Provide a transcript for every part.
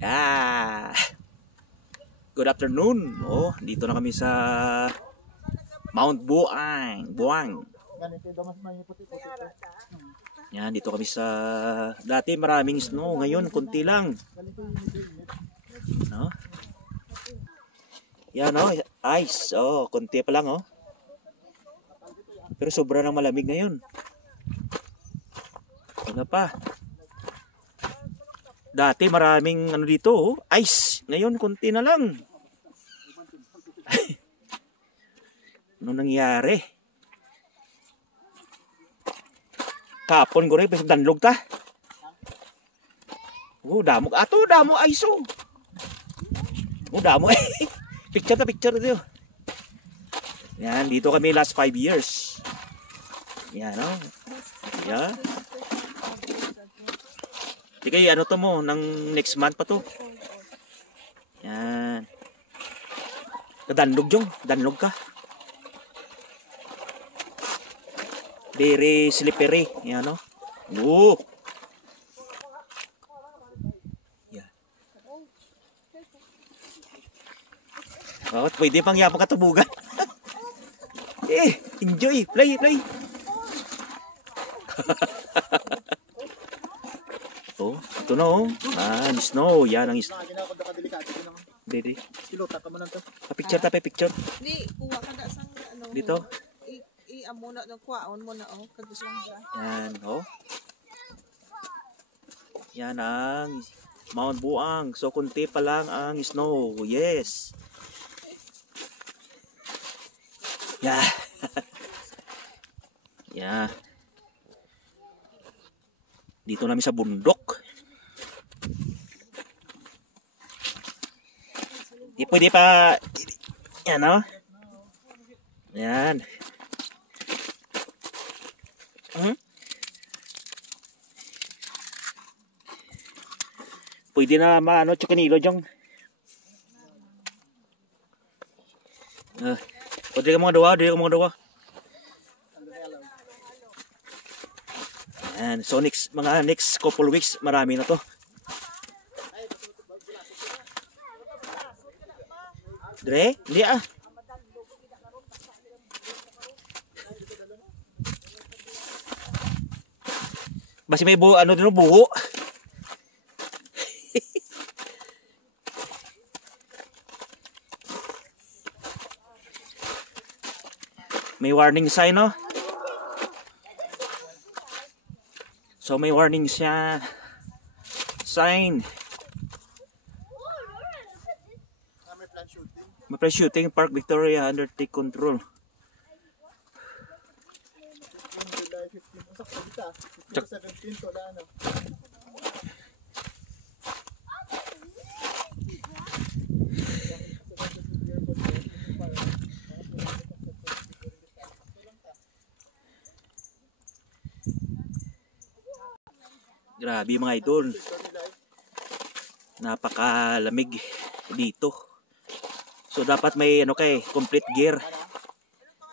Ah, good afternoon. Oh, dito na kami sa Mount Buang. Buang. Yan, dito kami sa dati maraming snow, ngayon konti lang. No? Yan oh, ice. Oh, konti pa lang oh. Pero sobra nang malamig ngayon. Ano pa? Dati maraming ano dito, oh, ice. Ngayon konti na lang. Ano nangyari? Kapon ko rin, danlog ta. Oh, damo. Ato, damo ice oh. Oh, damo eh. Picture tayo. Yan, dito kami last 5 years. Yan oh. Yeah. Sige, ano to mo, ng next month pa to. Yan. Danlog jong, danlog ka. Very slippery, yan no. Oh. Yan. Bakit pwede pang yapang katubugan? Enjoy, play. Oh, ito na oh. Snow. Yan ang snow. Dede. Silota ka man to. Picture. Di, kuha ka na sang ano. Dito. I-amo na ng kuhaon mo na oh. Kagusong bra. Yan oh. Yan ang Mount Buang. So kunti pa lang ang snow. Yes. Yeah. Yeah. Dito namin sa bundok. Di pwede pa. Yan o. Yan. Pwede na maano chukanilo dyan. Pwede ka mga dawa. Yan. So next couple weeks marami na to. Dre? Hindi ah. Basi may ano din buho. May warning sign no? So may warning siya sign. May plan shooting Park Victoria under take control. Grabe mga idol. Napakalamig dito. So dapat may ano kay complete gear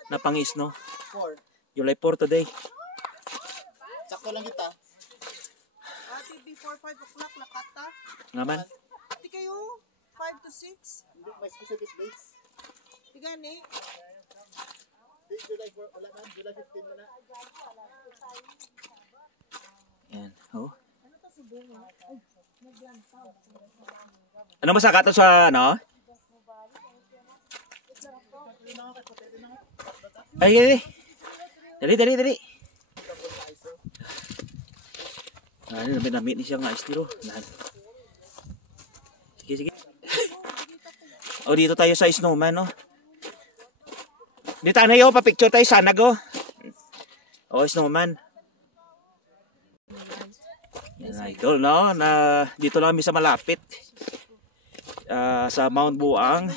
na pangis no. July 4 today. Sakto lang kita. Ati before 5 o'clock lakata. Ngaman. Ati kayo 5 to 6. Hindi may specific dates. Tigani. Date July 4 wala man, July 15 na. Yan, oh. Ano masakata sa ano? Ay, dali. Ano namin ni siya nga istiro. Sige. Oh, dito tayo sa snowman, no. Dito tayo pa picture tayo sana go. Oh, snowman. Yan, idol, no, na dito lang kami sa malapit sa Mount Buang.